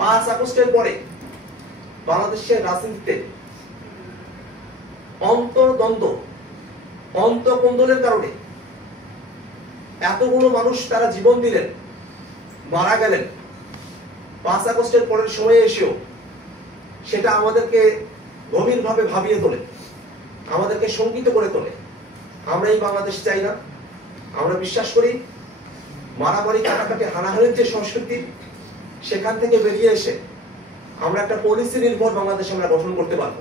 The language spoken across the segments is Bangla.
5 আগস্টের পরে বাংলাদেশের রাজনীতিতে অন্তর্দ্বন্দ্ব, অন্তঃকন্দলের কারণে এতগুলো মানুষ তারা জীবন দিলেন, মারা গেলেন। 5 আগস্টের পরের সময়ে এসেও সেটা আমাদেরকে গভীরভাবে ভাবিয়ে তোলে, আমাদেরকে শঙ্কিত করে তোলে। আমরা এই বাংলাদেশ চাই না। আমরা বিশ্বাস করি মারামারি, কাটাকাটি, হানাহানির যে সংস্কৃতি, সেখান থেকে বেরিয়ে এসে আমরা একটা পলিসি নির্ভর বাংলাদেশ আমরা গঠন করতে পারবো।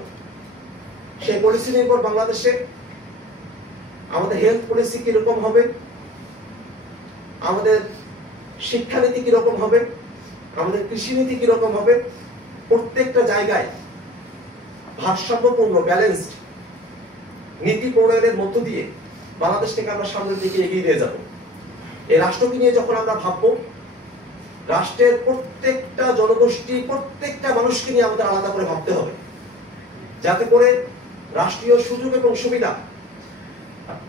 সেই পলিসি নির্ভর বাংলাদেশে আমাদের হেলথ পলিসি কিরকম হবে, আমাদের শিক্ষানীতি কিরকম হবে, আমাদের কৃষি নীতি কিরকম হবে, প্রত্যেকটা জায়গায় ভারসাম্যপূর্ণ ব্যালেন্সড নীতি প্রণয়নের মধ্য দিয়ে বাংলাদেশ থেকে আমরা সামনের দিকে এগিয়ে নিয়ে যাব। এই রাষ্ট্রকে নিয়ে যখন আমরা ভাববো, রাষ্ট্রের প্রত্যেকটা জনগোষ্ঠী, প্রত্যেকটা মানুষকে নিয়ে আমাদের আলাদা করে ভাবতে হবে, যাতে করে রাষ্ট্রীয় সুযোগ এবং সুবিধা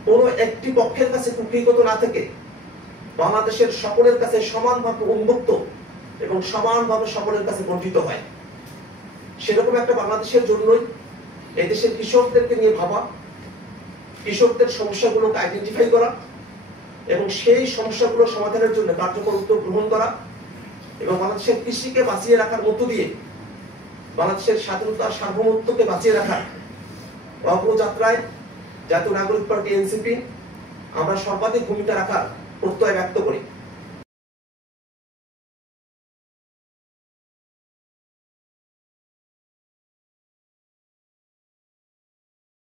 কোনো একটি পক্ষের কাছে কুক্ষিগত না থেকে বাংলাদেশের সকলের কাছে সমানভাবে উন্মুক্ত এবং সমানভাবে সকলের কাছে বণ্টিত হয়। সেরকম একটা বাংলাদেশের জন্যই এই দেশের কৃষকদেরকে নিয়ে ভাবা, কৃষকদের সমস্যাগুলোকে আইডেন্টিফাই করা এবং সেই সমস্যাগুলো সমাধানের জন্য কার্যকর উদ্যোগ গ্রহণ করা এবং বাংলাদেশের কৃষিকে বাঁচিয়ে রাখার মধ্য দিয়ে বাংলাদেশের স্বাধীনতা, সার্বভৌমত্বকে বাঁচিয়ে রাখার অগ্রযাত্রায় জাতীয় নাগরিক পার্টি এনসিপি আমরা সর্বাধিক ভূমিকা রাখার প্রত্যয় ব্যক্ত করি।